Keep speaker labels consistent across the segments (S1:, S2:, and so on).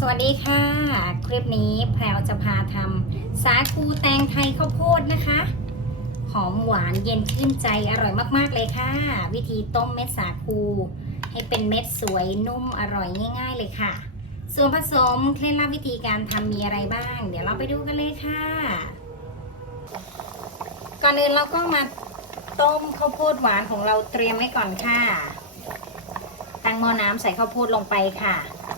S1: สวัสดีค่ะ คลิปนี้แพรวจะพาทำสาคูแตงไทยข้าวโพดนะคะ หอมหวานเย็นชื่นใจอร่อยมากๆเลยค่ะ วิธีต้มเม็ดสาคู ให้เป็นเม็ดสวยนุ่มอร่อยง่าย ๆ เลยค่ะ ส่วนผสมเคล็ดลับวิธีการทำมีอะไรบ้าง เดี๋ยวเราไปดูกันเลยค่ะ ก่อนอื่นเราก็มาต้มข้าวโพดหวานของเราเตรียมไว้ก่อนค่ะ ตั้งหม้อน้ำใส่ข้าวโพดลงไปค่ะ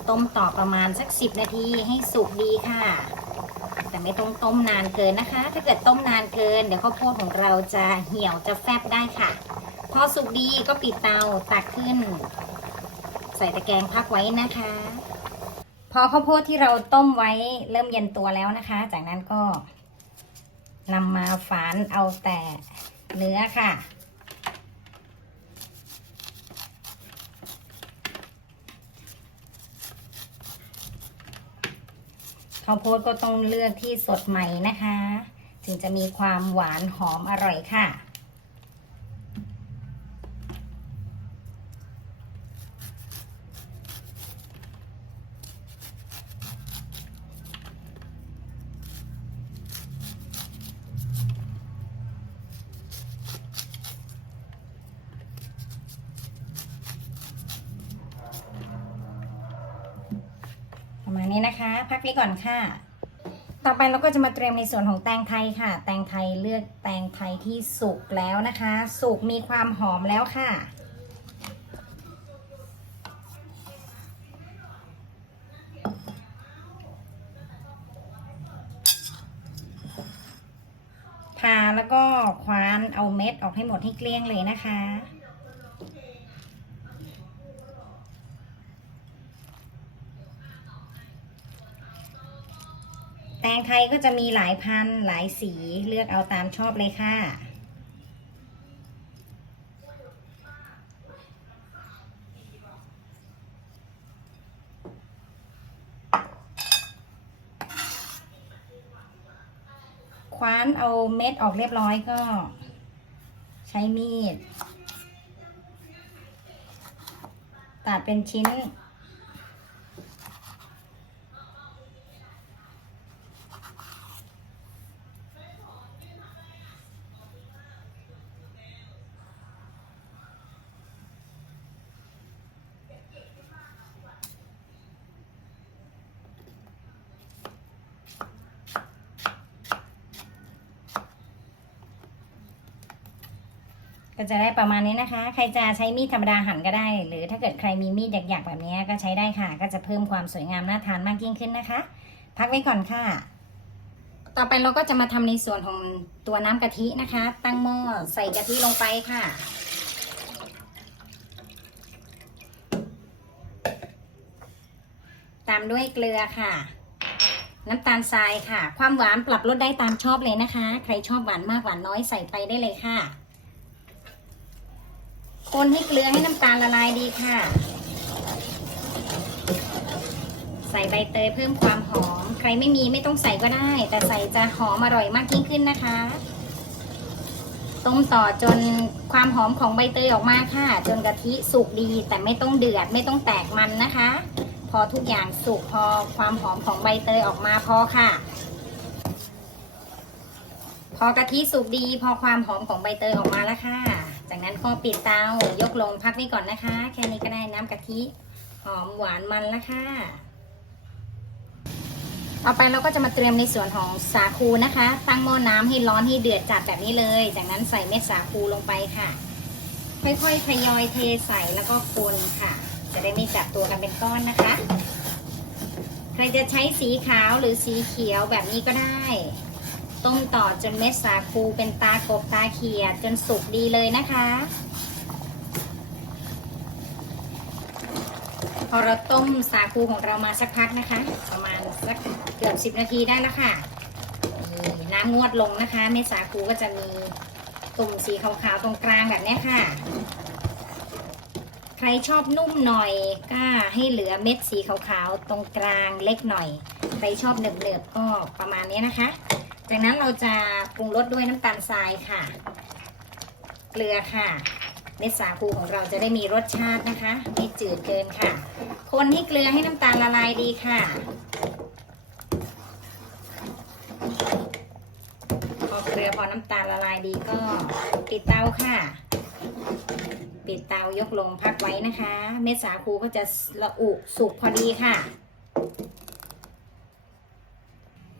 S1: ต้มต่อประมาณสัก10นาทีให้สุกดีค่ะ แต่ไม่ต้องต้มนานเกินนะคะ ถ้าเกิดต้มนานเกิน เดี๋ยวข้าวโพดของเราจะเหี่ยวจะแฟบได้ค่ะ พอสุกดีก็ปิดเตาตักขึ้น ใส่ตะแกรงพักไว้นะคะ พอข้าวโพดที่เราต้มไว้เริ่มเย็นตัวแล้วนะคะ จากนั้นก็นำมาฝานเอาแต่เนื้อค่ะ ข้าวโพดก็ต้องเลือกที่สดใหม่นะคะ ถึงจะมีความหวานหอมอร่อยค่ะ นี้นะคะ พักไว้ก่อนค่ะ ต่อไปเราก็จะมาเตรียมในส่วนของแตงไทยค่ะ แตงไทยเลือกแตงไทยที่สุกแล้วนะคะ สุกมีความหอมแล้วค่ะผ่าแล้วก็คว้านเอาเม็ดออกให้หมดให้เกลี้ยงเลยนะคะ แตงไทยก็จะมีหลายพันหลายสีเลือกเอาตามชอบเลยค่ะ คว้านเอาเม็ดออกเรียบร้อยก็ ใช้มีด ตัดเป็นชิ้น ก็จะได้ประมาณนี้นะคะ ใครจะใช้มีดธรรมดาหั่นก็ได้ หรือถ้าเกิดใครมีมีดหยักๆแบบนี้ก็ใช้ได้ค่ะ ก็จะเพิ่มความสวยงามน่าทานมากยิ่งขึ้นนะคะ พักไว้ก่อนค่ะ ต่อไปเราก็จะมาทำในส่วนของตัวน้ำกะทินะคะ ตั้งหม้อใส่กะทิลงไปค่ะตามด้วยเกลือค่ะ น้ำตาลทรายค่ะ ความหวานปรับลดได้ตามชอบเลยนะคะ ใครชอบหวานมากหวานน้อยใส่ไปได้เลยค่ะ คนให้เกลือให้น้ำตาลละลายดีค่ะ ใส่ใบเตยเพิ่มความหอม ใครไม่มีไม่ต้องใส่ก็ได้ แต่ใส่จะหอมอร่อยมากยิ่งขึ้นนะคะ ต้มต่อจนความหอมของใบเตยออกมาค่ะ จนกะทิสุกดีแต่ไม่ต้องเดือดไม่ต้องแตกมันนะคะ พอทุกอย่างสุกพอความหอมของใบเตยออกมาพอค่ะพอกะทิสุกดี พอความหอมของใบเตยออกมาแล้วค่ะ จากนั้นก็ปิดเตายกลงพักไว้ก่อนนะคะ แค่นี้ก็ได้น้ำกะทิหอมหวานมันแล้วค่ะ ต่อไปเราก็จะมาเตรียมในส่วนของสาคูนะคะ ตั้งหม้อน้ำให้ร้อนให้เดือดจัดแบบนี้เลย จากนั้นใส่เม็ดสาคูลงไปค่ะ ค่อยๆทยอยเทใส่แล้วก็คนค่ะ จะได้ไม่จับตัวกันเป็นก้อนนะคะ ใครจะใช้สีขาวหรือสีเขียวแบบนี้ก็ได้ ต้มต่อจนเม็ดสาคูเป็นตากบตาเขียดจนสุกดีเลยนะคะ พอเราต้มสาคูของเรามาสักพักนะคะ ประมาณสักเกือบสิบนาทีได้แล้วค่ะน้ำงวดลงนะคะ เม็ดสาคูก็จะมีตุ่มสีขาวๆตรงกลางแบบนี้ค่ะ ใครชอบนุ่มหน่อยก็ให้เหลือเม็ดสีขาวๆตรงกลางเล็กหน่อย ใครชอบเหนือบๆก็ประมาณนี้นะคะ จากนั้นเราจะปรุงรสด้วยน้ำตาลทรายค่ะ เกลือค่ะ เม็ดสาคูของเราจะได้มีรสชาตินะคะ ไม่จืดเกินค่ะ คนให้เกลือให้น้ำตาลละลายดีค่ะ พอเกลือพอน้ำตาลละลายดีก็ปิดเตาค่ะ ปิดเตายกลงพักไว้นะคะ เม็ดสาคูก็จะละอุสุกพอดีค่ะ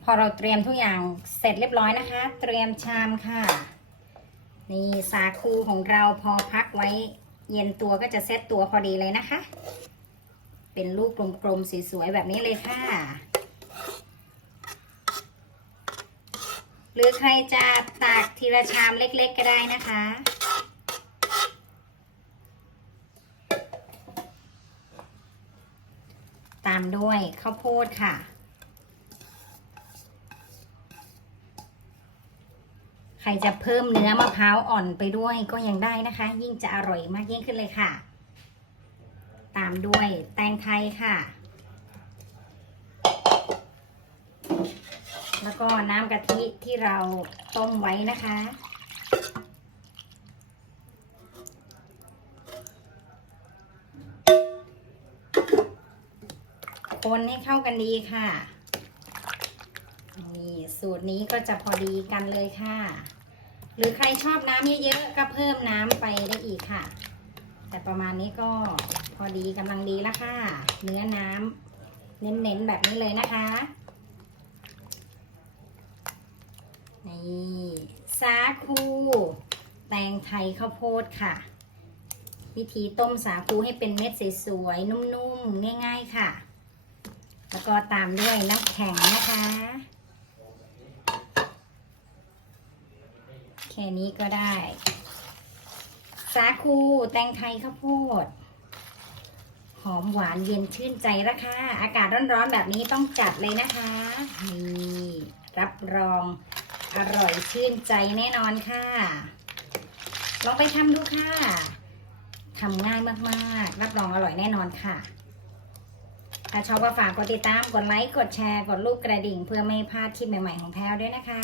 S1: พ อเราเตรียมทุกอย่างเสร็จเรียบร้อยนะคะ เตรียมชามค่ะ นี่สาคูของเราพอพักไว้เย็นตัวก็จะเซตตัวพอดีเลยนะคะ เป็นลูกกลมๆสวยๆแบบนี้เลยค่ะ หรือใครจะตักทีละชามเล็กๆก็ได้นะคะตามด้วยข้าวโพดค่ะ ใครจะเพิ่มเนื้อมะพร้าวอ่อนไปด้วยก็ยังได้นะคะ ยิ่งจะอร่อยมากยิ่งขึ้นเลยค่ะ ตามด้วยแตงไทยค่ะ แล้วก็น้ำกะทิที่เราต้มไว้นะคะคนให้เข้ากันดีค่ะนี่สูตรนี้ก็จะพอดีกันเลยค่ะ หรือใครชอบน้ำเยอะๆก็เพิ่มน้ำไปได้อีกค่ะ แต่ประมาณนี้ก็พอดีกำลังดีแล้วค่ะ เนื้อน้ำเน้นๆแบบนี้เลยนะคะนี่สาคูแตงไทยข้าวโพดค่ะ วิธีต้มสาคูให้เป็นเม็ดสวยๆนุ่มๆ ง่าย ๆค่ะ แล้วก็ตามด้วยน้ำแข็งนะคะ แค่นี้ก็ได้ สาคูแตงไทยข้าวโพด หอมหวานเย็นชื่นใจละค่ะ อากาศร้อนๆแบบนี้ต้องจัดเลยนะคะนี่รับรองอร่อยชื่นใจแน่นอนค่ะ ลองไปทำดูค่ะทำง่ายมากๆ รับรองอร่อยแน่นอนค่ะ ถ้าชอบก็ฝากกดติดตาม กดไลค์ กดแชร์ กดรูปกระดิ่ง เพื่อไม่พลาดคลิปใหม่ ๆ ของแพลวด้วยนะคะ